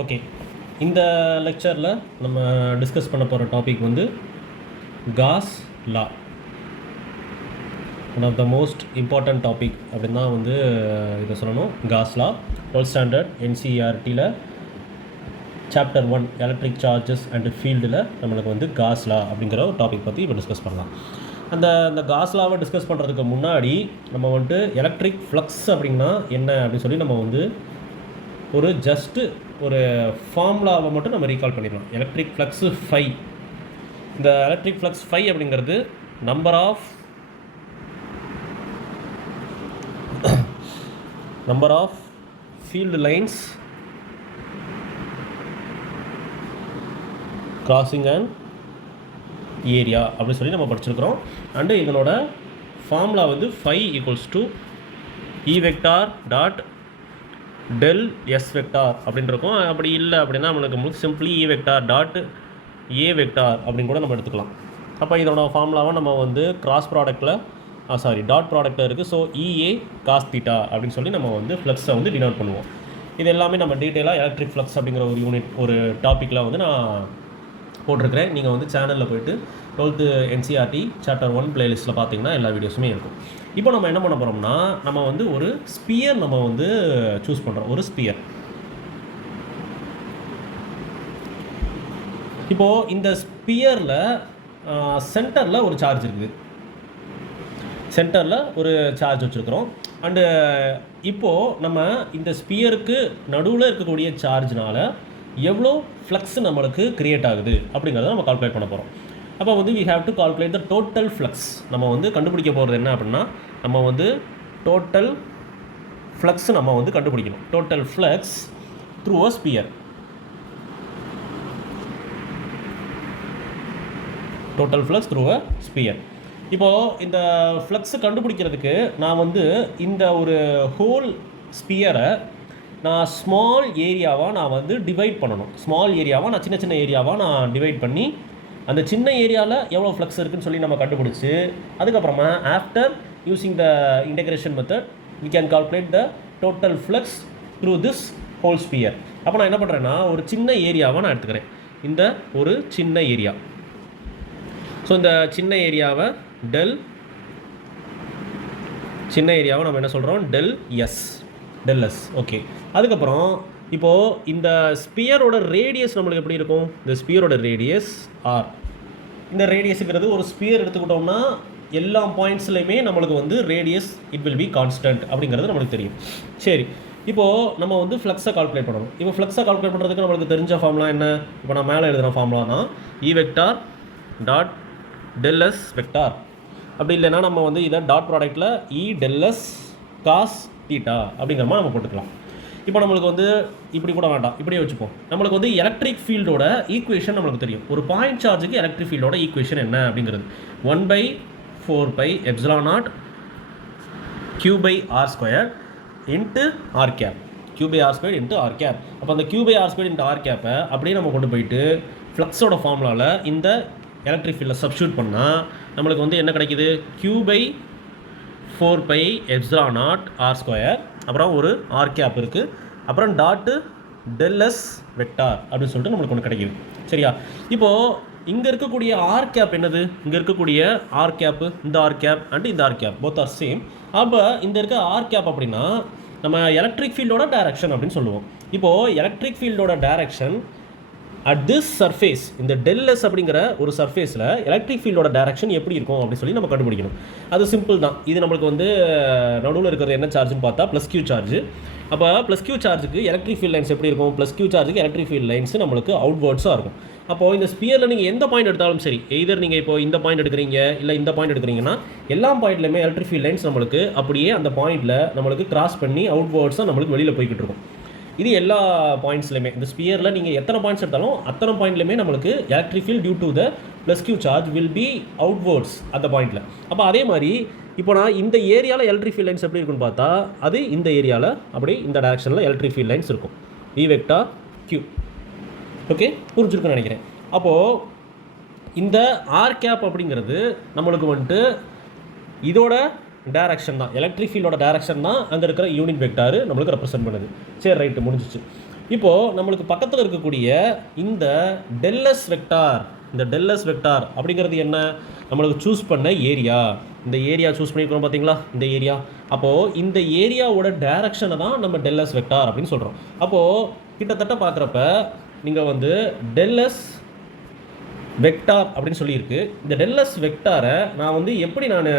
Okay, இந்த லெக்சரில் நம்ம டிஸ்கஸ் பண்ண போகிற டாபிக் வந்து Gauss law. One of the most important topic அப்படின்னு தான் வந்து இதை சொல்லணும். காஸ் லா 12th ஸ்டாண்டர்ட் NCERTயில் சாப்டர் 1 எலக்ட்ரிக் சார்ஜஸ் அண்ட் ஃபீல்டில் நம்மளுக்கு வந்து காஸ் லா அப்படிங்கிற ஒரு டாபிக் பற்றி இப்போ டிஸ்கஸ் பண்ணலாம். அந்த காஸ் லாவை டிஸ்கஸ் பண்ணுறதுக்கு முன்னாடி நம்ம வந்துட்டு எலக்ட்ரிக் ஃப்ளக்ஸ் அப்படின்னா என்ன அப்படின்னு சொல்லி நம்ம வந்து ஒரு ஜஸ்ட்டு ஒரு ஃபார்முலாவை மட்டும் நம்ம ரீகால் பண்ணிடலாம். Electric flux phi. இந்த எலக்ட்ரிக் ஃப்ளக்ஸ் ஃபை அப்படிங்கிறது number of field lines crossing and area அப்படின்னு சொல்லி நம்ம படிச்சிருக்கிறோம். அண்டு இதனோட ஃபார்முலா வந்து phi equals to E vector dot del S vector அப்படின்னு இருக்கும். அப்படி இல்லை அப்படின்னா நம்மளுக்கு simply E vector dot A vector அப்படின்னு கூட நம்ம எடுத்துக்கலாம். அப்போ இதோட ஃபார்முலாவை நம்ம வந்து கிராஸ் ப்ராடக்ட்டில் டாட் ப்ராடக்ட்டில் இருக்குது. ஸோ இஏ காஸ் தீட்டா அப்படின்னு சொல்லி நம்ம வந்து ஃப்ளக்ஸை வந்து டினோட் பண்ணுவோம். இது எல்லாமே நம்ம டீட்டெயிலாக எலக்ட்ரிக் ஃப்ளக்ஸ் அப்படிங்கிற ஒரு யூனிட் ஒரு டாப்பிக்கில் வந்து நான் போட்டிருக்கிறேன். நீங்கள் வந்து சேனலில் போய்ட்டு 12th NCERT சாப்டர் 1 பிளேலிஸ்ட்டில் பார்த்தீங்கன்னா எல்லா வீடியோஸுமே இருக்கும். இப்போ நம்ம என்ன பண்ண போகிறோம்னா, நம்ம வந்து ஒரு ஸ்பியர் நம்ம வந்து சூஸ் பண்ணுறோம். ஒரு ஸ்பியர். இப்போது இந்த ஸ்பியரில் சென்டரில் ஒரு சார்ஜ் இருக்குது. சென்டரில் ஒரு சார்ஜ் வச்சுருக்கிறோம். அண்டு இப்போது நம்ம இந்த ஸ்பியருக்கு நடுவில் இருக்கக்கூடிய சார்ஜ்னால் எவ்வளோ ஃப்ளக்ஸ் நம்மளுக்கு க்ரியேட் ஆகுது அப்படிங்கிறத நம்ம கால்குலேட் பண்ண போகிறோம். அப்போ வந்து we have to calculate the total flux. நம்ம வந்து கண்டுபிடிக்க போகிறது என்ன அப்படின்னா, நம்ம வந்து டோட்டல் ஃப்ளக்ஸ் நம்ம வந்து கண்டுபிடிக்கணும். Total flux through a sphere. Total flux through a sphere. இப்போது இந்த ஃப்ளக்ஸ் கண்டுபிடிக்கிறதுக்கு நான் வந்து இந்த ஒரு ஹோல் ஸ்பியரை நான் ஸ்மால் ஏரியாவாக நான் வந்து டிவைட் பண்ணணும். ஸ்மால் ஏரியாவாக நான் சின்ன ஏரியாவாக நான் டிவைட் பண்ணி அந்த சின்ன ஏரியாவில் எவ்வளோ ஃப்ளக்ஸ் இருக்குதுன்னு சொல்லி நம்ம கண்டுபிடிச்சி, அதுக்கப்புறமா after using the integration method we can calculate the total flux through this whole sphere. அப்போ நான் என்ன பண்ணுறேன்னா, ஒரு சின்ன ஏரியாவை நான் எடுத்துக்கிறேன். இந்த ஒரு சின்ன ஏரியா. ஸோ இந்த சின்ன ஏரியாவை சின்ன ஏரியாவை நம்ம என்ன சொல்கிறோம், டெல் எஸ். ஓகே, அதுக்கப்புறம் இப்போது இந்த ஸ்பியரோட ரேடியஸ் நம்மளுக்கு எப்படி இருக்கும்? இந்த ஸ்பியரோட ரேடியஸ் ஆர். இந்த ரேடியஸுங்கிறது ஒரு ஸ்பியர் எடுத்துக்கிட்டோம்னா எல்லா பாயிண்ட்ஸ்லையுமே நம்மளுக்கு வந்து radius it will be constant அப்படிங்கிறது நம்மளுக்கு தெரியும். சரி, இப்போது நம்ம வந்து ஃப்ளக்ஸை கால்குலேட் பண்ணணும். இப்போ ஃப்ளக்ஸை கால்குலேட் பண்ணுறதுக்கு நம்மளுக்கு தெரிஞ்ச ஃபார்முலா என்ன? இப்போ நான் மேலே எழுதுகிற ஃபார்முலா தான் E vector dot del S vector. அப்படி இல்லைன்னா நம்ம வந்து இதை டாட் ப்ராடக்ட்டில் E del S cos theta அப்படிங்கிற மாதிரி நம்ம போட்டுக்கலாம். இப்போ நம்மளுக்கு வந்து இப்படி கூட வேண்டாம், இப்படியே வச்சுப்போம். நம்மளுக்கு வந்து எலக்ட்ரிக் ஃபீல்டோட ஈக்குவேஷன் நம்மளுக்கு தெரியும். ஒரு பாயிண்ட் சார்ஜுக்கு எலக்ட்ரிக் ஃபீல்டோட ஈக்குவேஷன் என்ன அப்படிங்கிறது 1/4πε0 Q/r² into r cap. Q/r² into r cap. அப்போ அந்த Q/r² இன்ட்டு ஆர் கேப்பை அப்படியே நம்ம கொண்டு போயிட்டு ஃப்ளக்ஸோட ஃபார்முலாவில் இந்த எலக்ட்ரிக் ஃபீல்டில் சப்ஸ்டியூட் பண்ணால் நம்மளுக்கு வந்து என்ன கிடைக்குது? Q/4πε0 r², அப்புறம் ஒரு ஆர் கேப் இருக்குது, அப்புறம் டாட்டு டெல் எஸ் வெக்டார் அப்படின்னு சொல்லிட்டு நம்மளுக்கு ஒன்று கிடைக்குது. சரியா? இப்போது இங்கே இருக்கக்கூடிய ஆர் கேப் என்னது? இங்கே இருக்கக்கூடிய ஆர் கேப்பு, இந்த ஆர் கேப் அண்ட் இந்த r cap both are same. அப்போ இந்த இருக்க ஆர் கேப் அப்படின்னா நம்ம எலக்ட்ரிக் ஃபீல்டோட டைரக்ஷன் அப்படின்னு சொல்லுவோம். இப்போது எலக்ட்ரிக் ஃபீல்டோட டைரக்ஷன் அட் திஸ் சர்ஃபேஸ், இந்த டெல்எஸ் அப்படிங்கிற ஒரு சர்ஃபேஸில் எலக்ட்ரிக் ஃபீல்டோட டைரக்ஷன் எப்படி இருக்கும் அப்படின்னு சொல்லி நம்ம கண்டுபிடிக்கணும். அது சிம்பிள் தான். இது நம்மளுக்கு வந்து நடுவில் இருக்கிறது என்ன சார்ஜ்னு பார்த்தா ப்ளஸ் கியூ சார்ஜ். அப்போ ப்ளஸ் கியூ சார்ஜுக்கு எலக்ட்ரிக் ஃபீல்ட் லைன்ஸ் எப்படி இருக்கும்? ப்ளஸ் கியூ சார்ஜுக்கு எலக்ட்ரிக் ஃபீல்ட் லைன்ஸ் நம்மளுக்கு அவுட்வேர்ட்ஸாக இருக்கும். அப்போது இந்த ஸ்பியரில் நீங்கள் எந்த பாயிண்ட் எடுத்தாலும் சரி, எய்தர் நீங்கள் இப்போ இந்த பாயிண்ட் எடுக்கிறீங்க இல்லை இந்த பாயிண்ட் எடுக்கிறீங்கன்னா எல்லா பாயிண்ட்லையுமே எலக்ட்ரிக் ஃபீல்ட் லைன்ஸ் நம்மளுக்கு அப்படியே அந்த பாயிண்டில் நம்மளுக்கு கிராஸ் பண்ணி அவுட்வேர்ட்ஸாக நம்மளுக்கு வெளியில் போய்கிட்டு இருக்கும். இது எல்லா பாயிண்ட்ஸ்லையுமே இந்த ஸ்பியரில் நீங்கள் எத்தனை பாயிண்ட்ஸ் எடுத்தாலும் அத்தனை பாயிண்ட்லையுமே நம்மளுக்கு electric field due to the plus Q charge will be outwards அந்த பாயிண்டில். அப்போ அதே மாதிரி இப்போ நான் இந்த ஏரியாவில் எலக்ட்ரிக் ஃபீல்ட் லைன்ஸ் எப்படி இருக்குன்னு பார்த்தா அது இந்த ஏரியாவில் அப்படி இந்த டைரக்ஷனில் எலக்ட்ரிக் ஃபீல்ட் லைன்ஸ் இருக்கும். E vector Q. ஓகே, புரிஞ்சுருக்குன்னு நினைக்கிறேன். அப்போது இந்த ஆர் கேப் அப்படிங்கிறது நம்மளுக்கு வந்துட்டு இதோட டைரக்ஷன் தான், எலக்ட்ரிக் ஃபீல்டோட டைரக்ஷன் தான் அங்கே இருக்கிற யூனிட் வெக்டார் நம்மளுக்கு ரெப்ரசென்ட் பண்ணுது. சரி, ரைட்டு, முடிஞ்சிச்சு. இப்போது நம்மளுக்கு பக்கத்தில் இருக்கக்கூடிய இந்த டெல்லஸ் வெக்டார், இந்த டெல்லஸ் வெக்டார் அப்படிங்கிறது என்ன, நம்மளுக்கு சூஸ் பண்ண ஏரியா. இந்த ஏரியா சூஸ் பண்ணியிருக்கிறோம் பார்த்தீங்களா, இந்த ஏரியா. அப்போது இந்த ஏரியாவோட டைரக்ஷனை தான் நம்ம டெல்லஸ் வெக்டார் அப்படின்னு சொல்கிறோம். அப்போது கிட்டத்தட்ட பார்க்குறப்ப நீங்கள் வந்து டெல்லஸ் வெக்டார் அப்படின்னு சொல்லியிருக்கு. இந்த டெல்லஸ் வெக்டாரை நான் வந்து எப்படி நான்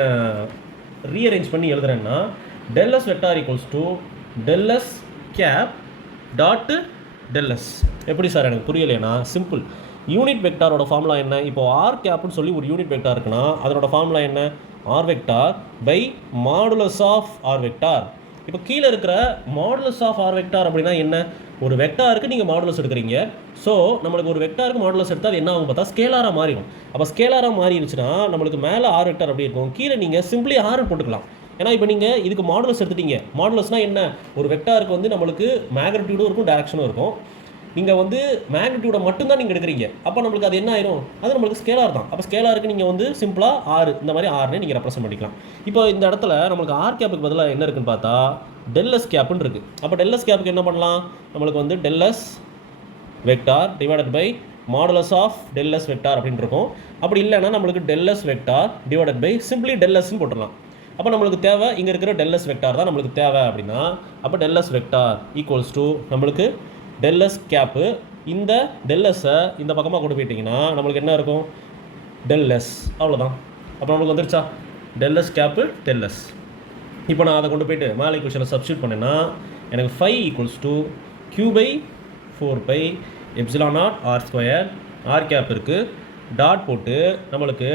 ரீஅரேஞ்ச் பண்ணி எழுதுறேன்னா, del S vector equals to del S cap dot del S. எப்படி சார் எனக்கு புரியலைன்னா, சிம்பிள். யூனிட் வெக்டாரோட ஃபார்முலா என்ன, இப்போ ஆர் கேப்னு சொல்லி ஒரு யூனிட் வெக்டார் இருக்குன்னா அதனோட ஃபார்முலா என்ன, r vector by modulus of r vector. இப்போ கீழே இருக்கிற மாடுலஸ் ஆஃப் ஆர் வெக்டார் அப்படின்னா என்ன, ஒரு வெக்டாருக்கு நீங்கள் மாடுலஸ் எடுக்கிறீங்க. ஸோ நம்மளுக்கு ஒரு வெக்டாருக்கு மாடுலஸ் எடுத்தால் அது என்ன ஆகும் பார்த்தா ஸ்கேலாராக மாறிடும். அப்போ ஸ்கேலாராக மாறிடுச்சுன்னா நம்மளுக்கு மேலே ஆர் வெக்டார் அப்படி இருக்கும், கீழே நீங்கள் சிம்பிளி ஆர்னு போட்டுக்கலாம். ஏன்னா இப்போ நீங்கள் இதுக்கு மாடுலஸ் எடுத்துட்டீங்க. மாடுலஸ்னால் என்ன, ஒரு வெக்டாருக்கு வந்து நம்மளுக்கு மேக்னிடியூடும் இருக்கும் டைரக்ஷனும் இருக்கும். நீங்கள் வந்து மேக்னிடியூடை மட்டும்தான் நீங்கள் எடுக்கிறீங்க. அப்போ நம்மளுக்கு அது என்ன ஆயிரும், அது நம்மளுக்கு ஸ்கேலார் தான். அப்போ ஸ்கேலாருக்கு நீங்கள் வந்து சிம்பிளாக ஆறு, இந்த மாதிரி ஆறுனே நீங்கள் ரெப்ரசென்ட் பண்ணிக்கலாம். இப்போ இந்த இடத்துல நம்மளுக்கு ஆர் கேப்புக்கு பதிலாக என்ன இருக்குன்னு பார்த்தா டெல்லஸ் கேப்புன்னு இருக்குது. அப்போ டெல்லஸ் கேப்புக்கு என்ன பண்ணலாம், நம்மளுக்கு வந்து del S vector divided by modulus of del S vector அப்படின்னு இருக்கும். அப்படி இல்லைன்னா நம்மளுக்கு del S vector divided by simply டெல்லஸ்ன்னு போட்டுடலாம். அப்போ நம்மளுக்கு தேவை இங்கே இருக்கிற டெல்லஸ் வெக்டார் தான் நம்மளுக்கு தேவை அப்படின்னா, அப்போ டெல்லஸ் வெக்டார் ஈக்குவல்ஸ் டு நம்மளுக்கு டெல்லஸ் கேப்பு. இந்த டெல்லஸை இந்த பக்கமாக கொண்டு போயிட்டிங்கன்னா நம்மளுக்கு என்ன இருக்கும், டெல்லஸ், அவ்வளோதான். அப்போ நம்மளுக்கு வந்துருச்சா டெல்லஸ் கேப்பு டெல்லஸ். இப்போ நான் அதை கொண்டு போயிட்டு மேலே ஈக்குவேஷனில் சப்ஸ்டியூட் பண்ணேன்னா எனக்கு 5 equals to Q/4π epsilon naught R square, r cap இருக்குது, டாட் போட்டு நம்மளுக்கு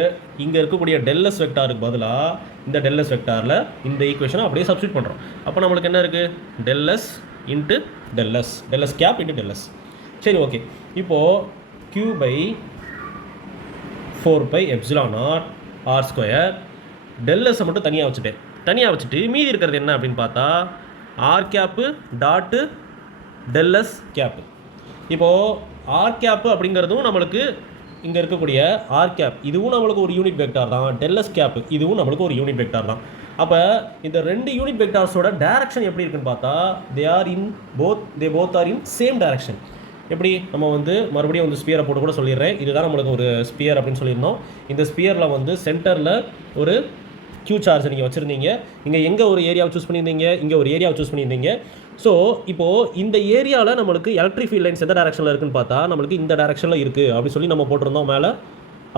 இங்கே இருக்கக்கூடிய டெல்லஸ் வெக்டாருக்கு பதிலாக இந்த டெல்லஸ் வெக்டாரில் இந்த ஈக்குவேஷனை அப்படியே சப்ஸ்டியூட் பண்ணுறோம். அப்போ நம்மளுக்கு என்ன இருக்குது, del S into del S, del S cap into del S. சரி, ஓகே. இப்போது Q/4π epsilon naught R square, டெல்லஸை மட்டும் தனியாக வச்சுட்டு மீதி இருக்கிறது என்ன அப்படின்னு பார்த்தா R cap dot del S cap. இப்போது ஆர் கேப்பு அப்படிங்கிறதும் நம்மளுக்கு இங்கே இருக்கக்கூடிய ஆர் கேப் இதுவும் நம்மளுக்கு ஒரு யூனிட் வெக்டார் தான், டெல்லஸ் கேப் இதுவும் நம்மளுக்கு ஒரு யூனிட் வெக்டார் தான். அப்போ இந்த ரெண்டு யூனிட் வெக்டார்ஸோட டைரக்ஷன் எப்படி இருக்குன்னு பார்த்தா they both are in same direction. எப்படி நம்ம வந்து மறுபடியும் வந்து ஸ்பியரை போட்டு கூட சொல்லிடுறேன். இதுதான் நம்மளுக்கு ஒரு ஸ்பியர் அப்படின்னு சொல்லியிருந்தோம். இந்த ஸ்பியரில் வந்து சென்டரில் ஒரு Q சார்ஜ் நீங்கள் வச்சுருந்தீங்க. இங்கே எங்கே ஒரு ஏரியாவை சூஸ் பண்ணியிருந்தீங்க, இங்கே ஒரு ஏரியாவை சூஸ் பண்ணியிருந்தீங்க. ஸோ இப்போது இந்த ஏரியாவில் நம்மளுக்கு எலக்ட்ரிக் ஃபீல்ட் லைன்ஸ் எந்த டேரக்ஷனில் இருக்குன்னு பார்த்தா நம்மளுக்கு இந்த டேரக்ஷனில் இருக்குது அப்படின்னு சொல்லி நம்ம போட்டிருந்தோம் மேலே.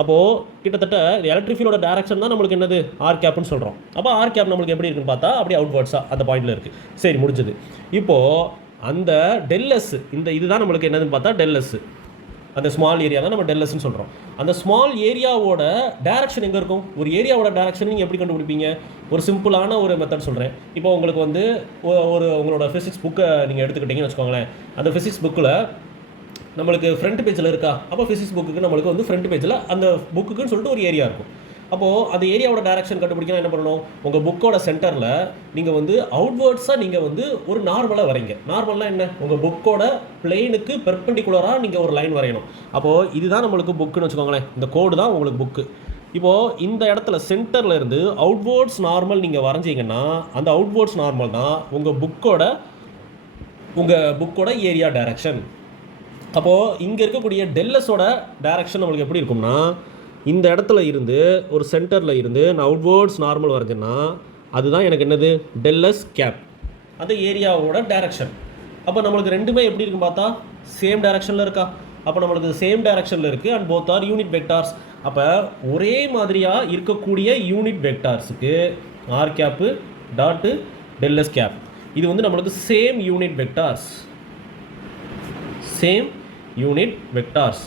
அப்போது கிட்டத்தட்ட எலக்ட்ரிக் ஃபீல்டோட டேரக்ஷன் தான் நம்மளுக்கு என்னது ஆர் கேப்னு சொல்கிறோம். அப்போ ஆர் கேப் நம்மளுக்கு எப்படி இருக்குன்னு பார்த்தா அப்படியே அவுட்வர்ட்ஸாக அந்த பாயிண்டில் இருக்குது. சரி, முடிஞ்சது. இப்போது அந்த டெல்லஸ் இதுதான் நம்மளுக்கு என்னதுன்னு பார்த்தா டெல்லஸ், அந்த ஸ்மால் ஏரியா தான் நம்ம டெல்லஸ்ன்னு சொல்கிறோம். அந்த ஸ்மால் ஏரியாவோட டேரக்ஷன் எங்கே இருக்கும், ஒரு ஏரியாவோட டேரக்ஷன் நீங்கள் எப்படி கண்டுபிடிப்பீங்க, ஒரு சிம்பிளான ஒரு மெத்தட் சொல்கிறேன். இப்போ உங்களுக்கு வந்து உங்களோட ஃபிசிக்ஸ் புக்கை நீங்கள் எடுத்துக்கிட்டிங்கன்னு வச்சுக்கோங்களேன். அந்த ஃபிசிக்ஸ் புக்கில் நம்மளுக்கு ஃப்ரண்ட் பேஜில் இருக்கா, அப்போ ஃபிசிக்ஸ் புக்குக்கு நம்மளுக்கு வந்து ஃப்ரண்ட் பேஜில் அந்த புக்குக்குன்னு சொல்லிட்டு ஒரு ஏரியா இருக்கும். அப்போது அந்த ஏரியாவோட டேரக்ஷன் கண்டுபிடிக்கலாம் என்ன பண்ணணும், உங்கள் புக்கோட சென்டரில் நீங்கள் வந்து அவுட்வேர்ட்ஸாக நீங்கள் வந்து ஒரு நார்மலாக வரைங்க. நார்மலாக என்ன, உங்கள் புக்கோட பிளெயினுக்கு பெர்பெண்டிகுலராக நீங்கள் ஒரு லைன் வரையணும். அப்போது இதுதான் நம்மளுக்கு புக்குன்னு வச்சுக்கோங்களேன். இந்த கோடு தான் உங்களுக்கு புக்கு. இப்போது இந்த இடத்துல சென்டரில் இருந்து அவுட்வேர்ட்ஸ் நார்மல் நீங்கள் வரைஞ்சிங்கன்னா அந்த அவுட்வேர்ட்ஸ் நார்மல் தான் உங்கள் புக்கோட ஏரியா டைரக்ஷன். அப்போது இங்கே இருக்கக்கூடிய டெல்லஸோட டைரக்ஷன் நம்மளுக்கு எப்படி இருக்கும்னா, இந்த இடத்துல இருந்து ஒரு சென்டரில் இருந்து நான் அவுட்வேர்ட்ஸ் நார்மல் வரைஞ்சேன்னா அதுதான் எனக்கு என்னது டெல்லஸ் கேப், அந்த ஏரியாவோட டைரக்ஷன். அப்போ நம்மளுக்கு ரெண்டுமே எப்படி இருக்குன்னு பார்த்தா சேம் டைரக்ஷனில் இருக்கா. அப்போ நம்மளுக்கு சேம் டைரக்ஷனில் இருக்குது and both are unit vectors. அப்போ ஒரே மாதிரியாக இருக்கக்கூடிய யூனிட் வெக்டார்ஸுக்கு R cap dot del S cap இது வந்து நம்மளுக்கு சேம் யூனிட் வெக்டார்ஸ்.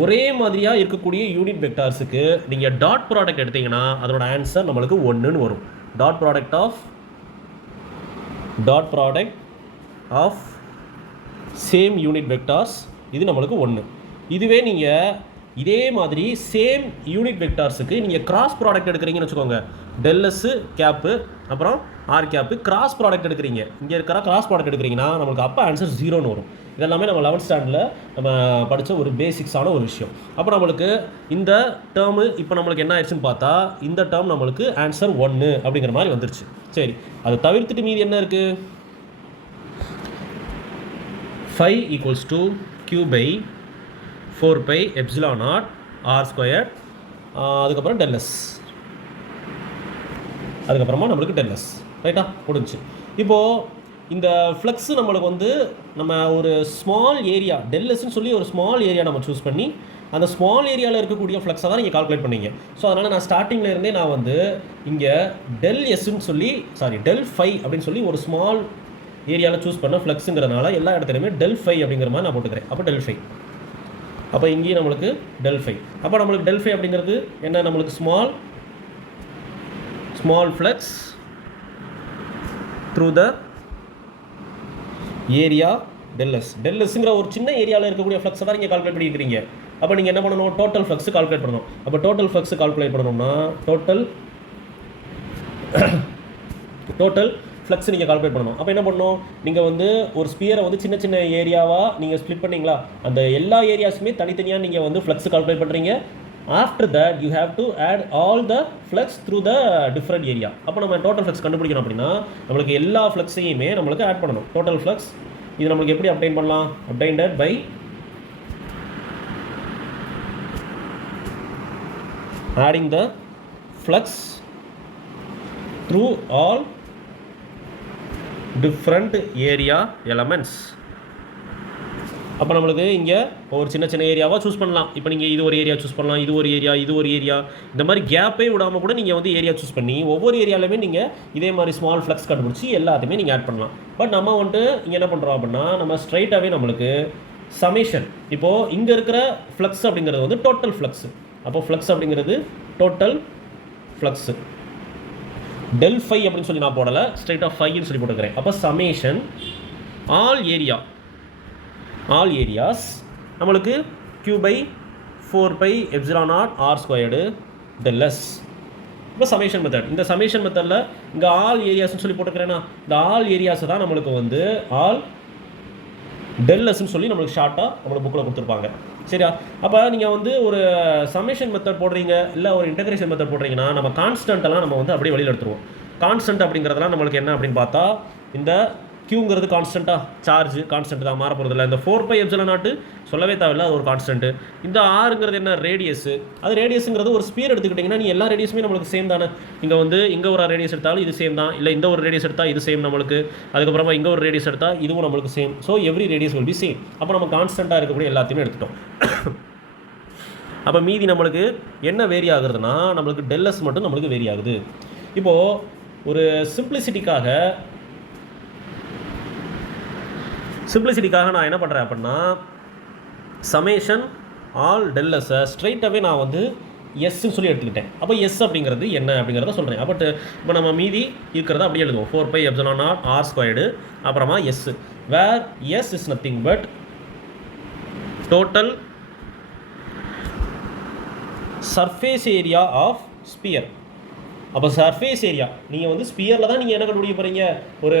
ஒரே மாதிரியாக இருக்கக்கூடிய யூனிட் வெக்டார்ஸுக்கு நீங்கள் டாட் ப்ராடக்ட் எடுத்தீங்கன்னா அதோட ஆன்சர் நம்மளுக்கு 1ன்னு வரும். Dot product of same unit vectors இது நம்மளுக்கு 1. இதுவே நீங்கள் இதே மாதிரி சேம் யூனிட் வெக்டார்ஸுக்கு நீங்கள் கிராஸ் ப்ராடக்ட் எடுக்கிறீங்கன்னு வச்சுக்கோங்க, டெல்லஸ் கேப்பு அப்புறம் ஆர் கேப்பு கிராஸ் ப்ராடக்ட் எடுக்கிறீங்க, இங்கே இருக்கிற கிராஸ் ப்ராடக்ட் எடுக்கிறீங்கன்னா நம்மளுக்கு அப்போ ஆன்சர் 0ன்னு வரும். இதெல்லாமே நம்ம 11th ஸ்டாண்டர்டில் நம்ம படித்த ஒரு பேசிக்ஸான ஒரு விஷயம். அப்போ நம்மளுக்கு இந்த டேர்மு இப்போ நம்மளுக்கு என்ன ஆயிடுச்சுன்னு பார்த்தா இந்த டேர்ம் நம்மளுக்கு ஆன்சர் 1 அப்படிங்கிற மாதிரி வந்துருச்சு. சரி, அதை தவிர்த்துட்டு மீதி என்ன இருக்குது, phi equals to q by 4 pi epsilon naught r squared அதுக்கப்புறம் del s, அதுக்கப்புறமா நம்மளுக்கு del s, ரைட்டா முடிஞ்சு. இப்போது இந்த ஃப்ளக்ஸ் நம்மளுக்கு வந்து நம்ம ஒரு ஸ்மால் ஏரியா del sன்னு சொல்லி ஒரு ஸ்மால் ஏரியா நம்ம சூஸ் பண்ணி அந்த ஸ்மால் ஏரியாவில் இருக்கக்கூடிய ஃப்ளக்ஸை தான் நீங்கள் கால்குலேட் பண்ணீங்க. ஸோ அதனால் நான் ஸ்டார்டிங்கில் இருந்தே நான் வந்து இங்கே del sன்னு சொல்லி del phi அப்படின்னு சொல்லி ஒரு ஸ்மால் ஏரியாவில் சூஸ் பண்ண ஃப்ளக்ஸுங்கிறதுனால எல்லா இடத்துலையுமே del phi அப்படிங்கிற மாதிரி நான் போட்டுக்கிறேன். அப்போ del phi, அப்போ இங்கேயும் நம்மளுக்கு del phi. அப்போ நம்மளுக்கு del phi அப்படிங்கிறது என்ன, நம்மளுக்கு small flux through the area del s. del sங்கிற ஒரு சின்ன ஏரியாவில் இருக்கக்கூடிய ஃப்ளக்ஸை தான் நீங்கள் கால்குலேட் பண்ணிக்கிறீங்க. அப்போ நீங்கள் என்ன பண்ணணும், டோட்டல் ஃப்ளக்ஸ் கால்குலேட் பண்ணணும். அப்போ டோட்டல் ஃப்ளக்ஸ் கால்குலேட் பண்ணணும்னா டோட்டல் ஃப்ளக்ஸ் நீங்கள் கால்குலேட் பண்ணணும். அப்போ என்ன பண்ணணும், நீங்கள் வந்து ஒரு ஸ்பியரை வந்து சின்ன சின்ன ஏரியாவாக நீங்கள் ஸ்ப்ளிட் பண்ணிங்களா, அந்த எல்லா ஏரியாஸுமே தனித்தனியாக நீங்கள் வந்து ஃப்ளக்ஸ் கால்குலேட் பண்ணுறீங்க. After that you have to add all the flux through the different area. அப்போ நம்ம டோட்டல் ஃப்ளக்ஸ் கண்டுபிடிக்கணும் அப்படின்னா நம்மளுக்கு எல்லா ஃப்ளக்ஸையுமே நம்மளுக்கு ஆட் பண்ணணும். டோட்டல் ஃப்ளக்ஸ் இது நம்மளுக்கு எப்படி அப்டைன் பண்ணலாம், அப்டைன்டட் by adding the flux through all different area elements. அப்போ நம்மளுக்கு இங்கே ஒரு சின்ன சின்ன ஏரியாவாக சூஸ் பண்ணலாம். இப்போ நீங்கள் இது ஒரு ஏரியா சூஸ் பண்ணலாம், இது ஒரு ஏரியா, இது ஒரு ஏரியா, இந்த மாதிரி கேப்பே விடாமல் கூட நீங்கள் வந்து ஏரியா சூஸ் பண்ணி ஒவ்வொரு ஏரியாலுமே நீங்கள் இதே மாதிரி ஸ்மால் ஃப்ளக்ஸ் கண்டுபிடிச்சி எல்லாத்தையுமே நீங்கள் ஆட் பண்ணலாம். பட் நம்ம வந்துட்டு இங்கே என்ன பண்ணுறோம் அப்படின்னா நம்ம ஸ்ட்ரைட்டாகவே நம்மளுக்கு சமேஷன், இப்போது இங்கே இருக்கிற ஃப்ளக்ஸ் அப்படிங்கிறது வந்து டோட்டல் ஃப்ளக்ஸு. அப்போ ஃப்ளக்ஸ் அப்படிங்கிறது டோட்டல் ஃப்ளக்ஸு del phi அப்படின்னு சொல்லி நான் போடலை, ஸ்ட்ரைட்டாக ஃபைன்னு சொல்லி போட்டுக்கிறேன். அப்போ சமேஷன் ஆல் ஏரியாஸ் நம்மளுக்கு q by 4 pi epsilon naught r squared del s. இப்போ சமேஷன் மெத்தட், இந்த சமேஷன் மெத்தடில் இங்கே ஆல் ஏரியாஸ்ன்னு சொல்லி போட்டுக்கிறேன்னா இந்த ஆல் ஏரியாஸை தான் நம்மளுக்கு வந்து ஆல் del sன்னு சொல்லி நம்மளுக்கு ஷார்ட்டாக நம்மளுக்கு புக்கில் கொடுத்துருப்பாங்க. சரியா, அப்போ நீங்கள் வந்து ஒரு சமேஷன் மெத்தட் போடுறீங்க இல்லை ஒரு இன்டகிரேஷன் மெத்தட் போடுறீங்கன்னா நம்ம கான்ஸ்டன்ட்டெல்லாம் நம்ம வந்து அப்படியே வெளியில் எடுத்துருவோம். கான்ஸ்டன்ட் அப்படிங்கிறதுலாம் நம்மளுக்கு என்ன அப்படின்னு பார்த்தா இந்த க்யூங்கிறது கான்ஸ்டண்ட்டாக சார்ஜ் கான்ஸ்டன்ட் தான், மாற போகிறது இல்லை. இந்த 4 pi epsilon naught சொல்லவே தேவையில்லை, அது ஒரு கான்ஸ்டன்ட்டு. இந்த ஆறுங்கிறது என்ன, ரேடியஸு. அது ரேடியஸுங்கிறது ஒரு ஸ்பியர் எடுத்துக்கிட்டிங்கன்னா நீ எல்லா ரேடியஸுமே நம்மளுக்கு சேம் தானே. இங்கே வந்து இங்கே ஒரு ரேடியஸ் எடுத்தாலும் இது சேம் தான், இல்லை இந்த ஒரு ரேடியஸ் எடுத்தால் இது சேம் நம்மளுக்கு, அதுக்கப்புறமா இங்கே ஒரு ரேடியஸ் எடுத்தால் இதுவும் நம்மளுக்கு same. So every radius will be same. அப்போ நம்ம கான்ஸ்டண்ட்டாக இருக்கக்கூடிய எல்லாத்தையுமே எடுத்துட்டோம். அப்போ மீதி நம்மளுக்கு என்ன வேரி ஆகுறதுனா நம்மளுக்கு del s மட்டும் நம்மளுக்கு வேரி ஆகுது. இப்போது ஒரு சிம்பிளிசிட்டிக்காக நான் என்ன பண்ணுறேன் அப்படின்னா சமேஷன் ஆல் del s ஸ்ட்ரைட்டாகவே நான் வந்து எஸ்ன்னு சொல்லி எடுத்துக்கிட்டேன். அப்போ எஸ் அப்படிங்கிறது என்ன அப்படிங்கிறத சொல்கிறேன். இப்போ நம்ம மீதி இருக்கிறத அப்படியே எழுதுவோம். 4 pi epsilon naught r squared அப்புறமா S, where S is nothing but total surface area of sphere. அப்போ சர்ஃபேஸ் ஏரியா நீங்கள் வந்து ஸ்பியரில் தான் நீங்கள் என்ன கண்டுபிடிக்க போகிறீங்க, ஒரு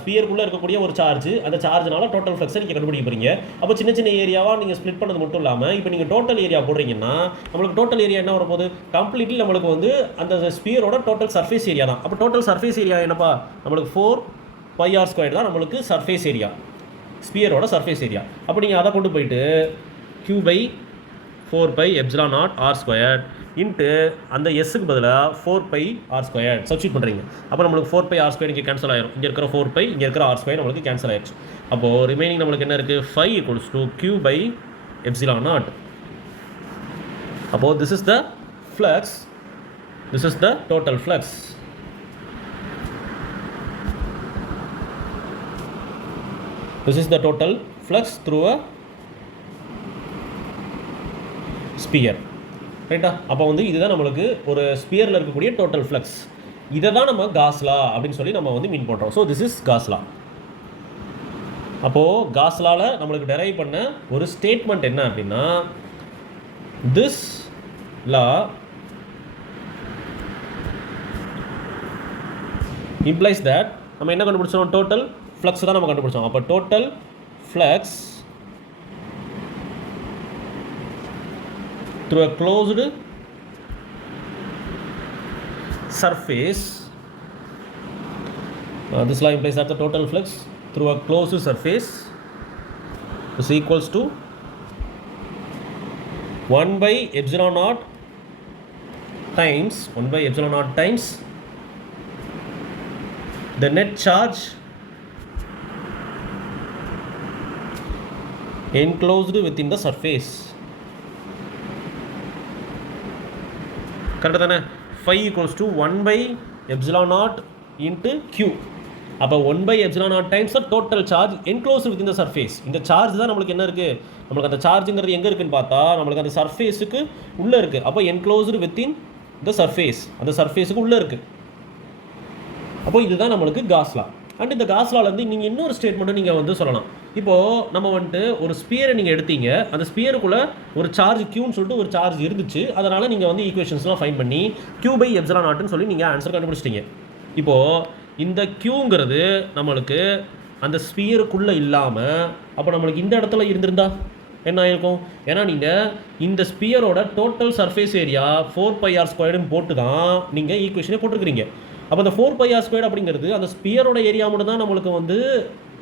ஸ்பியருக்குள்ளே இருக்கக்கூடிய ஒரு சார்ஜ், அந்த சார்ஜ்னால டோட்டல் ஃப்ளக்ஸை நீங்கள் கண்டுபிடிக்க போகிறீங்க. அப்போ சின்ன சின்ன ஏரியாவாக நீங்கள் ஸ்ப்ளிட் பண்ணது மட்டும் இல்லாமல் இப்போ நீங்கள் டோட்டல் ஏரியா போடுறீங்கன்னா நம்மளுக்கு டோட்டல் ஏரியா என்ன வரப்போகுது, கம்ப்ளீட்லி நம்மளுக்கு வந்து அந்த ஸ்பியரோட டோட்டல் சர்ஃபேஸ் ஏரியா தான். அப்போ டோட்டல் சர்ஃபேஸ் ஏரியா என்னப்பா, நம்மளுக்கு 4 pi r squared தான் நம்மளுக்கு சர்ஃபேஸ் ஏரியா, ஸ்பியரோட சர்ஃபேஸ் ஏரியா. அப்போ நீங்கள் அதை கொண்டு போயிட்டு q by 4 pi epsilon naught r squared into அந்த எஸ்ஸுக்கு பதிலாக 4 pi r squared சப்ஸ்டியூட் பண்ணுறீங்க. அப்போ நம்மளுக்கு 4 pi r squared இங்கே கேன்சல் ஆயிரும், இங்கே இருக்கிற 4 pi இங்கே இருக்கிற r squared நம்மளுக்கு கேன்சல் ஆயிடுச்சு. அப்போது ரிமைனிங் நம்மளுக்கு என்ன இருக்குது, 5 equals to q by epsilon naught. அப்போது this is the flux, this is the total flux. This is the total flux through a sphere. ரைட்டா, அப்போ வந்து இதுதான் நம்மளுக்கு ஒரு ஸ்பியரில் இருக்கக்கூடிய டோட்டல் ஃப்ளக்ஸ். இதை தான் நம்ம காஸ்லா அப்படின்னு சொல்லி நம்ம வந்து மீன் பண்ணுறோம். So this is Gauss law. அப்போது காஸ்லாவில் நம்மளுக்கு டெரைவ் பண்ண ஒரு ஸ்டேட்மெண்ட் என்ன அப்படின்னா திஸ் லா இம்ப்ளைஸ் தட் நம்ம என்ன கண்டுபிடிச்சோம், டோட்டல் ஃப்ளக்ஸ் தான் நம்ம கண்டுபிடிச்சோம். அப்போ total flux through a closed surface, this law implies that the total flux through a closed surface is equals to 1 by epsilon naught times the net charge enclosed within the surface. கரெக்டாக தானே? phi equals to 1 by epsilon naught into q. அப்போ 1 by epsilon naught times the total charge enclosed within the surface. இந்த charge தான் நம்மளுக்கு என்ன இருக்குது, நம்மளுக்கு அந்த சார்ஜுங்கிறது எங்கே இருக்குன்னு பார்த்தா நம்மளுக்கு அந்த சர்ஃபேஸுக்கு உள்ளே இருக்குது. அப்போ enclosed within the surface, அந்த சர்ஃபேஸுக்கு உள்ளே இருக்குது. அப்போ இதுதான் நம்மளுக்கு காஸ் லா. அண்ட் இந்த காஸ் லாலேருந்து நீங்கள் இன்னொரு ஸ்டேட்மெண்ட்டும் நீங்கள் வந்து சொல்லலாம். இப்போது நம்ம வந்துட்டு ஒரு ஸ்பியரை நீங்கள் எடுத்தீங்க, அந்த ஸ்பியருக்குள்ளே ஒரு சார்ஜ் க்யூன்னு சொல்லிட்டு ஒரு சார்ஜ் இருந்துச்சு. அதனால் நீங்கள் வந்து ஈக்குவேஷன்ஸ்லாம் ஃபைண்ட் பண்ணி க்யூ பை எப்சிலான் நாட்னு சொல்லி நீங்கள் ஆன்சர் கண்டுபிடிச்சிட்டிங்க. இப்போது இந்த க்யூங்கிறது நம்மளுக்கு அந்த ஸ்பியருக்குள்ளே இல்லாமல் அப்போ நம்மளுக்கு இந்த இடத்துல இருந்திருந்தா என்ன ஆயிருக்கும்? ஏன்னா நீங்கள் இந்த ஸ்பியரோட டோட்டல் சர்ஃபேஸ் ஏரியா 4πr² போட்டு தான் நீங்கள் ஈக்குவேஷனே போட்டிருக்கிறீங்க. அப்போ அந்த 4πr² அப்படிங்கிறது அந்த ஸ்பியரோட ஏரியா மட்டும் தான் நம்மளுக்கு வந்து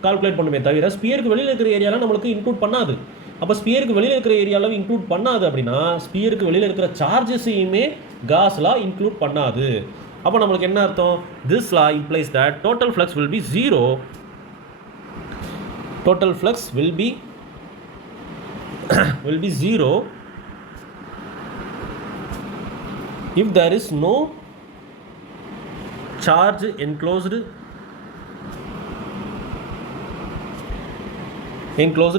கால்குலேட் பண்ணுமே தவிர ஸ்பியருக்கு வெளியில் இருக்கிற ஏரியாலாம் நம்மளுக்கு இன்க்ளூட் பண்ணாது. அப்போ ஸ்பியருக்கு வெளியில் இருக்கிற ஏரியாவில் இன்க்ளூட் பண்ணாது அப்படின்னா ஸ்பியருக்கு வெளியில் இருக்கிற சார்ஜஸையுமே காஸ் லா இன்க்ளூட் பண்ணாது. அப்போ நம்மளுக்கு என்ன அர்த்தம்? This law implies that total flux will be zero. Total flux will be zero if there is no charge enclosed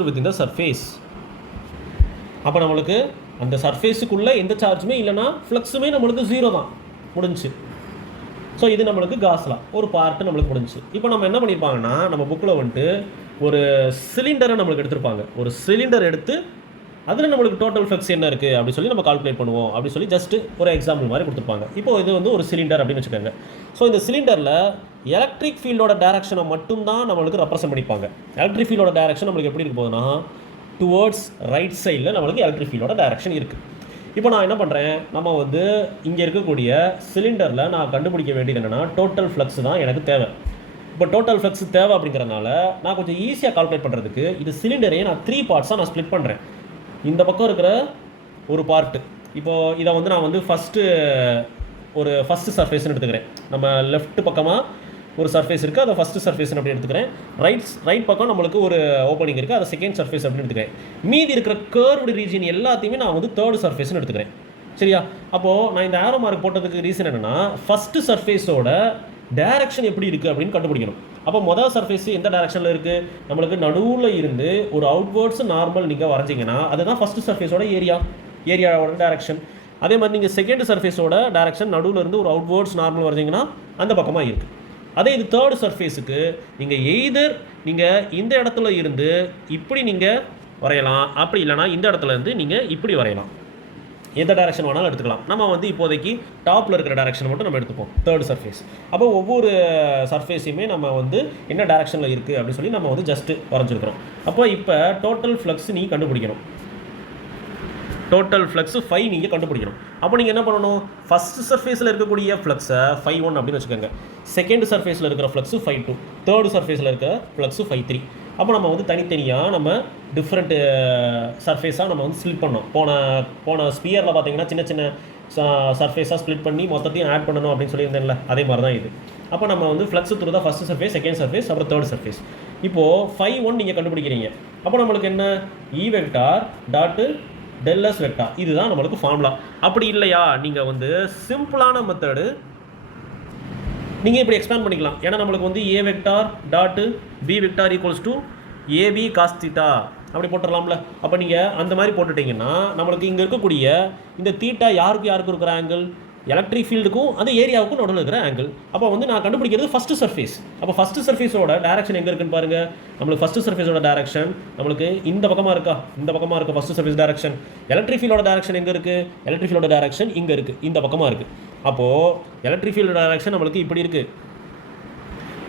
within the surface. அப்போ நம்மளுக்கு அந்த சர்ஃபேஸுக்குள்ளே எந்த சார்ஜுமே இல்லைனா ஃப்ளக்ஸுமே நம்மளுக்கு ஜீரோ தான், முடிஞ்சு. ஸோ இது நம்மளுக்கு காஸ் லா ஒரு பார்ட்டு நம்மளுக்கு முடிஞ்சு. இப்போ நம்ம என்ன பண்ணியிருப்பாங்கன்னா நம்ம புக்கில் வந்துட்டு ஒரு சிலிண்டரை நம்மளுக்கு எடுத்திருப்பாங்க. ஒரு சிலிண்டர் எடுத்து அதில் நம்மளுக்கு டோட்டல் ஃப்ளக்ஸ் என்ன இருக்குது அப்படி சொல்லி நம்ம கால்குலேட் பண்ணுவோம் அப்படி சொல்லி ஜஸ்ட்டு ஒரு எக்ஸாம்பிள் மாதிரி கொடுத்துருப்பாங்க. இப்போது இது வந்து ஒரு சிலிண்டர் அப்படின்னு வச்சுக்கோங்க. ஸோ இந்த சிலிண்டரில் எலக்ட்ரிக் ஃபீல்டோட டேரக்ஷனை மட்டும்தான் நம்மளுக்கு ரெப்ரசென்ட் பண்ணிப்பாங்க. எலக்ட்ரிக் ஃபீல்டோட டேரக்ஷன் நம்மளுக்கு எப்படி இருக்க போகுதுன்னா டுவர்ட்ஸ் ரைட் சைடில் நம்மளுக்கு எலக்ட்ரிக் ஃபீல்டோட டேரக்ஷன் இருக்குது. இப்போ நான் என்ன பண்ணுறேன், நம்ம வந்து இங்கே இருக்கக்கூடிய சிலிண்டரில் நான் கண்டுபிடிக்க வேண்டியது என்னென்னா டோட்டல் ஃப்ளக்ஸ் தான் எனக்கு தேவை. இப்போ டோட்டல் ஃப்ளக்ஸ் தேவை அப்படிங்கிறதுனால நான் கொஞ்சம் ஈஸியாக கால்குலேட் பண்ணுறதுக்கு இது சிலிண்டரையே நான் 3 பார்ட்ஸாக நான் ஸ்ப்ளிட் பண்ணுறேன். இந்த பக்கம் இருக்கிற ஒரு பார்ட்டு, இப்போது இதை வந்து நான் வந்து ஃபஸ்ட்டு சர்ஃபேஸ்னு எடுத்துக்கிறேன். நம்ம லெஃப்ட் பக்கமாக ஒரு சர்ஃபேஸ் இருக்குது, அதை ஃபஸ்ட்டு சர்ஃபேஸ்னு அப்படி எடுத்துக்கிறேன். ரைட் பக்கம் நம்மளுக்கு ஒரு ஓப்பனிங் இருக்குது, அதை செகண்ட் சர்ஃபேஸ் அப்படின்னு எடுத்துக்கிறேன். மீதி இருக்கிற கர்வ்டு ரீஜன் எல்லாத்தையுமே நான் வந்து தேர்டு சர்ஃபேஸ்னு எடுத்துக்கிறேன். சரியா? அப்போது நான் இந்த ஆரோ மார்க் போட்டதுக்கு ரீசன் என்னென்னா ஃபஸ்ட்டு சர்ஃபேஸோட டேரக்ஷன் எப்படி இருக்குது அப்படின்னு கண்டுபிடிக்கணும். அப்போ மொதல் சர்ஃபேஸ் எந்த டேரக்ஷனில் இருக்குது, நம்மளுக்கு நடுவில் இருந்து ஒரு அவுட்வேர்ட்ஸ் நார்மல் நீங்கள் வரைஞ்சிங்கன்னா அதுதான் ஃபஸ்ட்டு சர்ஃபேஸோட ஏரியாவோட டேரக்ஷன். அதே மாதிரி நீங்கள் செகண்ட் சர்ஃபேஸோட டேரக்ஷன் நடுவில் இருந்து ஒரு அவுட்வேர்ட்ஸ் நார்மல் வரைஞ்சிங்கன்னா அந்த பக்கமாக இருக்குது. அதே இது தேர்டு சர்ஃபேஸுக்கு நீங்கள் எய்தர் நீங்கள் இந்த இடத்துல இருந்து இப்படி நீங்கள் வரையலாம், அப்படி இல்லைனா இந்த இடத்துல இருந்து நீங்கள் இப்படி வரையலாம். எந்த டேரக்ஷன் வேணாலும் எடுத்துக்கலாம். நம்ம வந்து இப்போதைக்கு டாப்பில் இருக்கிற டேரக்ஷன் மட்டும் நம்ம எடுத்துப்போம், தேர்டு சர்ஃபேஸ். அப்போ ஒவ்வொரு சர்ஃபேஸையுமே நம்ம வந்து என்ன டேரக்ஷனில் இருக்குது அப்படின்னு சொல்லி நம்ம வந்து ஜஸ்ட்டு வரைஞ்சிருக்கிறோம். அப்போ இப்போ டோட்டல் ஃப்ளக்ஸ் நீ கண்டுபிடிக்கணும். டோட்டல் ஃப்ளக்ஸ் 5 நீங்கள் கண்டுபிடிக்கணும். அப்போ நீங்கள் என்ன பண்ணணும், ஃபஸ்ட்டு சர்ஃபேஸில் இருக்கக்கூடிய ஃப்ளக்ஸை 5(1) அப்படின்னு வச்சுக்கோங்க. செகண்ட் சர்ஃபேஸில் இருக்கிற ஃப்ளக்ஸு 5(2), தேர்டு சர்ஃபேஸில் இருக்கிற ஃப்ளக்ஸு 5(3). அப்போ நம்ம வந்து தனித்தனியாக நம்ம டிஃப்ரெண்ட்டு சர்ஃபேஸாக நம்ம வந்து ஸ்ப்ளிட் பண்ணோம். போன ஸ்பியரில் பார்த்தீங்கன்னா சின்ன சின்ன சர்ஃபேஸாக ஸ்ப்ளிட் பண்ணி மொத்தத்தையும் ஆட் பண்ணணும் அப்படின்னு சொல்லியிருந்தேன்ல, அதே மாதிரி தான் இது. அப்போ நம்ம வந்து ஃப்ளக்ஸ் த்ரூ தான் ஃபஸ்ட்டு சர்ஃபேஸ், செகண்ட் சர்ஃபேஸ், அப்புறம் தேர்ட் சர்ஃபேஸ். இப்போது 5(1) நீங்கள் கண்டுபிடிக்கிறீங்க. அப்போ நம்மளுக்கு என்ன, E vector tattoo ∇s vector, இதுதான் நம்மளுக்கு ஃபார்முலா. அப்படி இல்லையா நீங்கள் வந்து சிம்பிளான மெத்தடு நீங்கள் இப்படி எக்ஸ்பேண்ட் பண்ணிக்கலாம். ஏன்னா நம்மளுக்கு வந்து A vector tattoo B vector equals to AB cos θ அப்படி போட்டுடலாம்ல. அப்போ நீங்கள் அந்த மாதிரி போட்டுட்டிங்கன்னா நம்மளுக்கு இங்கே இருக்கக்கூடிய இந்த தீட்டா யாருக்கு இருக்கிற ஆங்கிள், எலக்ட்ரிக் ஃபீல்டுக்கும் அந்த ஏரியாவுக்கும் நடுவில் இருக்கிற ஆங்கிள். அப்போ வந்து நான் கண்டுபிடிக்கிறது ஃபஸ்ட்டு சர்ஃபேஸ். அப்போ ஃபஸ்ட்டு சர்ஃபேஸோட டேரக்ஷன் எங்கே இருக்குன்னு பாருங்கள். நம்மளுக்கு ஃபஸ்ட்டு சர்ஃபேஸோட டேரக்ஷன் நம்மளுக்கு இந்த பக்கமாக இருக்கா, இந்த பக்கமாக இருக்குது ஃபஸ்ட்டு சர்ஃபேஸ் டேரக்ஷன். எலக்ட்ரிக் ஃபீல்டோட டேரக்ஷன் எங்கே இருக்குது, எலக்ட்ரிக் ஃபீல்டோட டேரக்ஷன் இங்கே இருக்குது, இந்த பக்கமாக இருக்குது. அப்போது எலக்ட்ரிக் ஃபீல்டோட டேரக்ஷன் நம்மளுக்கு இப்படி இருக்குது,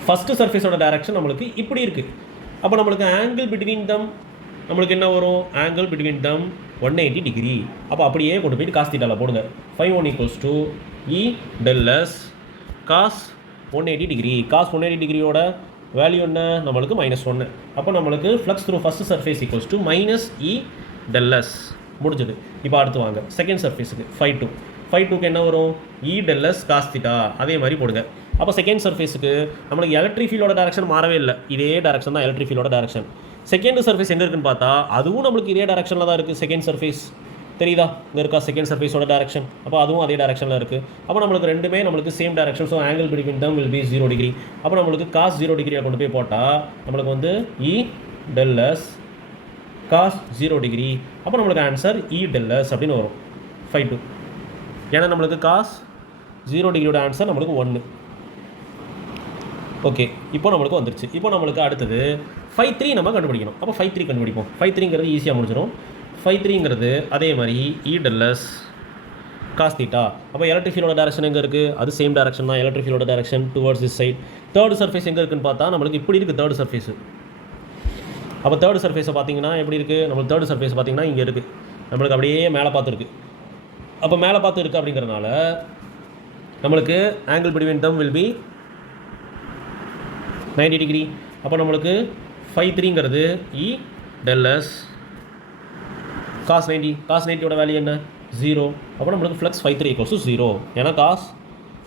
ஃபஸ்ட்டு சர்ஃபேஸோட டேரக்ஷன் நம்மளுக்கு இப்படி இருக்குது. அப்போ நம்மளுக்கு ஆங்கிள் பிட்வீன் தம் நம்மளுக்கு என்ன வரும், ஆங்கிள் பிட்வீன் தம் 180 டிகிரி. அப்போ அப்படியே கொண்டு போயிட்டு காஸ் தீட்டாவில் போடுங்க. 5(1) equals to E ∇s cos 180 டிகிரி. காஸ் 180 டிகிரியோட வேல்யூ என்ன நம்மளுக்கு -1. அப்போ நம்மளுக்கு flux through first surface equals to -E del S முடிஞ்சது. இப்போ அடுத்து வாங்க செகண்ட் சர்ஃபேஸுக்கு φ2க்கு என்ன வரும் E del S cos θ அதே மாதிரி போடுங்க. அப்போ செகண்ட் சர்ஃபேஸுக்கு நம்மளுக்கு எலக்ட்ரிக் ஃபீல்டோட டேரக்ஷன் மாறவே இல்லை, இதே டேரக்ஷன் தான் எலக்ட்ரிக் ஃபீல்டோட டேரக்ஷன். செகண்ட் சர்ஃபேஸ் எங்கே இருக்குன்னு பார்த்தா அதுவும் நம்மளுக்கு இதே டேரக்ஷனில் தான் இருக்குது. செகண்ட் சர்ஃபேஸ் தெரியுதா, இங்கே இருக்கா செகண்ட் சர்ஃபேஸோட டேரக்ஷன். அப்போ அதுவும் அதே டேரக்ஷனில் இருக்குது. அப்போ நம்மளுக்கு ரெண்டுமே நம்மளுக்கு same direction. So angle between them will B 0 degree. அப்போ நம்மளுக்கு cos 0 டிகிரியை கொண்டு போய் போட்டால் நம்மளுக்கு வந்து E del S cos 0 degree. அப்போ நம்மளுக்கு ஆன்சர் E del S அப்படின்னு வரும் φ2. ஏன்னா நம்மளுக்கு cos 0 டிகிரியோட ஆன்சர் நம்மளுக்கு 1. ஓகே, இப்போ நம்மளுக்கு வந்துருச்சு. இப்போ நம்மளுக்கு அடுத்தது φ3 நம்ம கண்டுபிடிக்கணும். அப்போ φ3 கண்டுபிடிப்போம். φ3ங்கிறது ஈஸியாக முடிஞ்சிடும். φ3ங்கிறது அதே மாதிரி E del S cos θ. அப்போ எலக்ட்ரிக் ஃபீல்டோட டேரக்ஷன் எங்கே இருக்குது, அது சேம் டேரக்ஷன் தான். எலக்ட்ரிக் ஃபீல்டோட direction towards this side. Third surface எங்கே இருக்குன்னு பார்த்தா நம்மளுக்கு இப்படி இருக்குது தேர்ட் சர்ஃபேஸ். அப்போ தேர்ட் சர்ஃபேஸை பார்த்தீங்கன்னா எப்படி இருக்குது, நம்மளுக்கு தேர்ட் சர்ஃபேஸ் பார்த்தீங்கன்னா இங்கே இருக்குது, நம்மளுக்கு அப்படியே மேலே பார்த்துருக்கு. அப்போ மேலே பார்த்து இருக்குது அப்படிங்கிறனால நம்மளுக்கு angle between them will be 90 டிகிரி. அப்போ நம்மளுக்கு φ3ங்கிறது E del S cos 90. cos 90யோட வேல்யூ என்ன 0. அப்போ நம்மளுக்கு ஃப்ளக்ஸ் φ3 = 0. ஏன்னா cos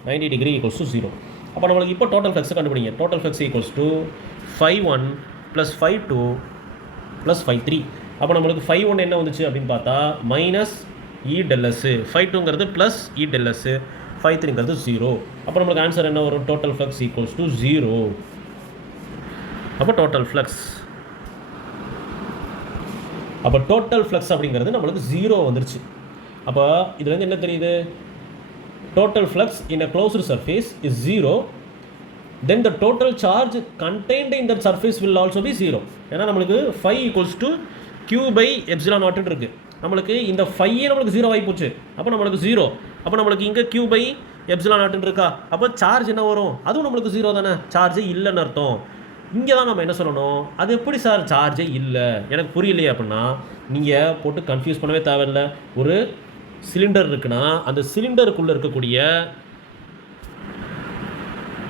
90 டிகிரி = 0. அப்போ நம்மளுக்கு இப்போ டோட்டல் ஃப்ளக்ஸை கண்டுபிடிங்க. Total flux = φ1 + φ2 + φ3. அப்போ நம்மளுக்கு φ1 என்ன வந்துச்சு அப்படின்னு பார்த்தா -E del S, φ2ங்கிறது +E del S, φ3ங்கிறது 0. அப்போ நம்மளுக்கு ஆன்சர் என்ன வரும், டோட்டல் ஃப்ளக்ஸ் = 0. அப்போ டோட்டல் ஃப்ளக்ஸ் அப்படிங்கிறது நம்மளுக்கு 0 வந்துருச்சு. அப்போ இதுலேருந்து என்ன தெரியுது, total flux in a closed surface is 0. Then the total charge contained in that surface will also be 0. ஏன்னா நம்மளுக்கு φ = Q/ε0 இருக்குது. நம்மளுக்கு இந்த ஃபையே நம்மளுக்கு 0 ஆகி போச்சு. அப்போ நம்மளுக்கு 0. அப்போ நம்மளுக்கு இங்கே Q/ε0 இருக்கா, அப்போ சார்ஜ் என்ன வரும், அதுவும் நம்மளுக்கு 0 தானே, சார்ஜே இல்லைன்னு அர்த்தம். இங்கே தான் நம்ம என்ன சொல்லணும், அது எப்படி சார் சார்ஜே இல்லை எனக்கு புரியலையே அப்படின்னா நீங்கள் போட்டு கன்ஃபியூஸ் பண்ணவே தேவையில்லை. ஒரு சிலிண்டர் இருக்குன்னா அந்த சிலிண்டருக்குள்ளே இருக்கக்கூடிய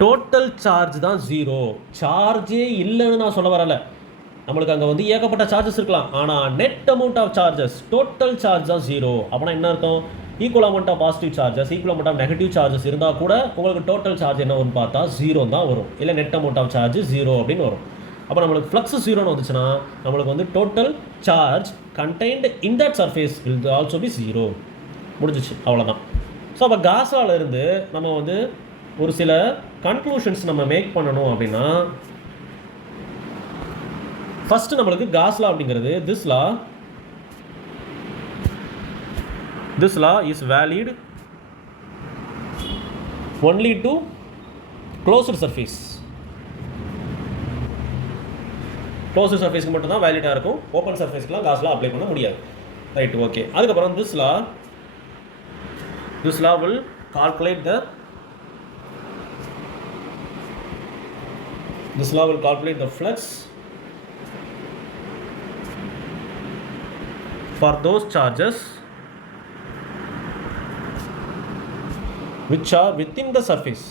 டோட்டல் சார்ஜ் தான் 0. சார்ஜே இல்லைன்னு நான் சொல்ல வரல. நம்மளுக்கு அங்கே வந்து ஏகப்பட்ட சார்ஜஸ் இருக்கலாம், ஆனால் net amount of charges total charge தான் 0. அப்படின்னா என்ன அர்த்தம், equal amount of positive charges equal amount of negative charges இருந்தால் கூட உங்களுக்கு டோட்டல் சார்ஜ் என்ன வரும்னு பார்த்தா 0 தான் வரும். இல்லை நெட் அமௌண்ட் ஆஃப் சார்ஜ் 0 அப்படின்னு வரும். அப்போ நம்மளுக்கு ஃப்ளக்ஸ் 0ன்னு வந்துச்சுன்னா நம்மளுக்கு வந்து total charge contained in that surface will also be 0. முடிஞ்சிச்சு, அவ்வளோதான். ஸோ அப்போ காஸால இருந்து நம்ம வந்து ஒரு சில கன்க்ளூஷன்ஸ் நம்ம மேக் பண்ணணும் அப்படின்னா ஃபஸ்ட்டு நம்மளுக்கு காஸ் லா அப்படிங்கிறது this law is valid only to closed surface. closed surfaceக்கு மட்டும் தான் வேலிடாக இருக்கும், ஓப்பன் சர்ஃபேஸ்க்குலாம் காஸ் லா அப்ளை பண்ண முடியாது. Right, okay. அதுக்கப்புறம் this law will calculate the flux for those charges which are within the surface.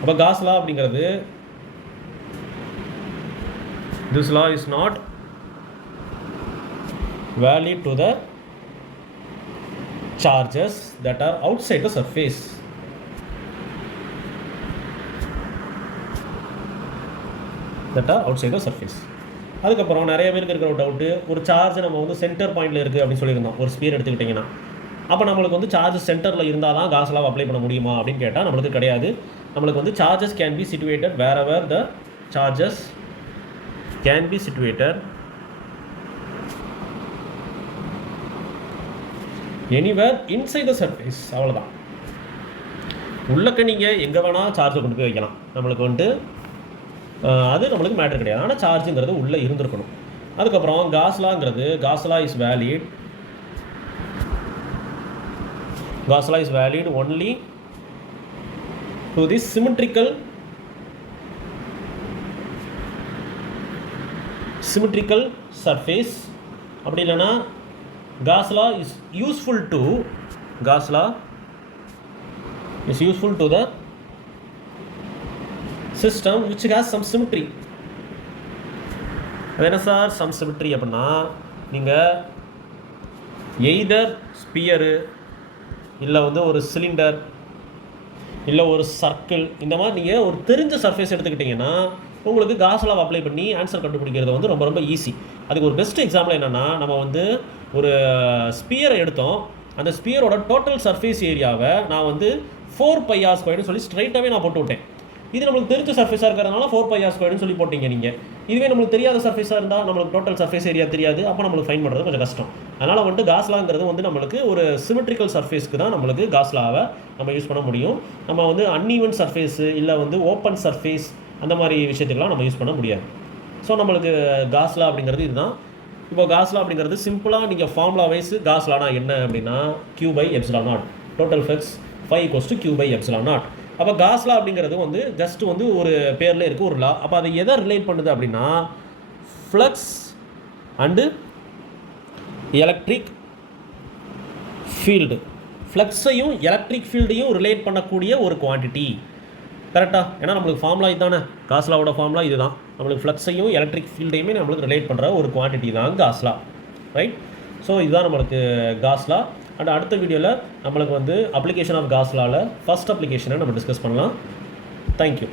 அப்போ காஸ் லா அப்படிங்கிறது this law is not valid to the charges that are outside the surface. அதுக்கப்புறம் நிறைய பேருக்கு இருக்கிற ஒரு டவுட்டு, ஒரு charge நம்ம வந்து சென்டர் பாயிண்டில் இருக்குது அப்படின்னு சொல்லியிருந்தோம். ஒரு ஸ்பியர் எடுத்துக்கிட்டிங்கன்னா அப்போ நம்மளுக்கு வந்து சார்ஜ் சென்டரில் இருந்தால் தான் காஸ் லா அப்ளை பண்ண முடியுமா அப்படின்னு கேட்டால் நம்மளுக்கு கிடையாது. நம்மளுக்கு வந்து charges can be situated wherever the charges can be situated anywhere inside the surface. அவ்வளோதான். உள்ளக்க நீங்கள் எங்கே வேணால் சார்ஜை கொண்டு போய் வைக்கலாம். நம்மளுக்கு வந்துட்டு அது நம்மளுக்கு மேட்டர் கிடையாது. ஆனால் சார்ஜுங்கிறது உள்ளே இருந்திருக்கணும். அதுக்கப்புறம் cos law is valid only to the symmetrical surface. அப்படி இல்லைன்னா cos law is useful to the system which has some symmetry. அது என்ன சார் சம் சிமெட்ரி அப்படின்னா நீங்கள் எய்தர் ஸ்பியரு இல்லை வந்து ஒரு சிலிண்டர் இல்லை ஒரு சர்க்கிள் இந்த மாதிரி நீங்கள் ஒரு தெரிஞ்ச சர்ஃபேஸ் எடுத்துக்கிட்டிங்கன்னா உங்களுக்கு காஸ் லா அப்ளை பண்ணி ஆன்சர் கண்டுபிடிக்கிறது வந்து ரொம்ப ரொம்ப ஈஸி. அதுக்கு ஒரு பெஸ்ட் எக்ஸாம்பிள் என்னென்னா, நம்ம வந்து ஒரு ஸ்பியரை எடுத்தோம், அந்த ஸ்பியரோட டோட்டல் சர்ஃபேஸ் ஏரியாவை நான் வந்து 4πr² சொல்லி ஸ்ட்ரைட்டாகவே நான் போட்டு விட்டேன். இது நம்மளுக்கு தெரிஞ்ச சர்ஃபேஸாக இருக்கிறதுனால 4πr² சொல்லி போட்டிங்க நீங்கள். இதுவே நம்மளுக்கு தெரியாத சர்ஃபேஸாக இருந்தால் நம்மளுக்கு டோட்டல் சர்ஃபேஸ் ஏரியா தெரியாது, அப்போ நம்மளுக்கு ஃபைன் பண்ணுறது கொஞ்சம் கஷ்டம். அதனால் வந்துட்டு காஸ் லாங்கிறது வந்து நம்மளுக்கு ஒரு சிமெட்ரிக்கல் சர்ஃபேஸ்க்கு தான் நம்மளுக்கு காஸ் லாவை நம்ம யூஸ் பண்ண முடியும். நம்ம வந்து அன்ஈவன் சர்ஃபேஸு இல்லை வந்து ஓப்பன் சர்ஃபேஸ் அந்த மாதிரி விஷயத்துக்கெலாம் நம்ம யூஸ் பண்ண முடியாது. ஸோ நம்மளுக்கு காஸ் லா அப்படிங்கிறது இதுதான். இப்போ காஸ் லா அப்படிங்கிறது சிம்பிளாக நீங்கள் ஃபார்முலா வைஸ் காஸ் லானா என்ன அப்படின்னா Q/ε0, total flux Phi = Q/ε0. அப்போ காஸ் லா அப்படிங்கிறது வந்து ஜஸ்ட் வந்து ஒரு பேரில் இருக்குது ஒரு லா. அப்போ அதை எதை ரிலேட் பண்ணுது அப்படின்னா ஃப்ளக்ஸ் அண்டு எலக்ட்ரிக் ஃபீல்டு, ஃப்ளக்ஸையும் எலக்ட்ரிக் ஃபீல்டையும் ரிலேட் பண்ணக்கூடிய ஒரு குவான்டிட்டி. கரெக்டாக? ஏன்னா நம்மளுக்கு ஃபார்முலா இதுதானே, காஸ் லாவோட ஃபார்முலா இது தான். நம்மளுக்கு ஃப்ளக்ஸையும் எலக்ட்ரிக் ஃபீல்டையுமே நம்மளுக்கு ரிலேட் பண்ணுற ஒரு குவான்டிட்டி தான் காஸ் லா, ரைட்? ஸோ இதுதான் நம்மளுக்கு காஸ் லா. அண்ட் அடுத்த வீடியோவில் நம்மளுக்கு வந்து அப்ளிகேஷன் ஆஃப் காஸ் லாவில் ஃபஸ்ட் அப்ளிகேஷனை நம்ம டிஸ்கஸ் பண்ணலாம். தேங்க்யூ.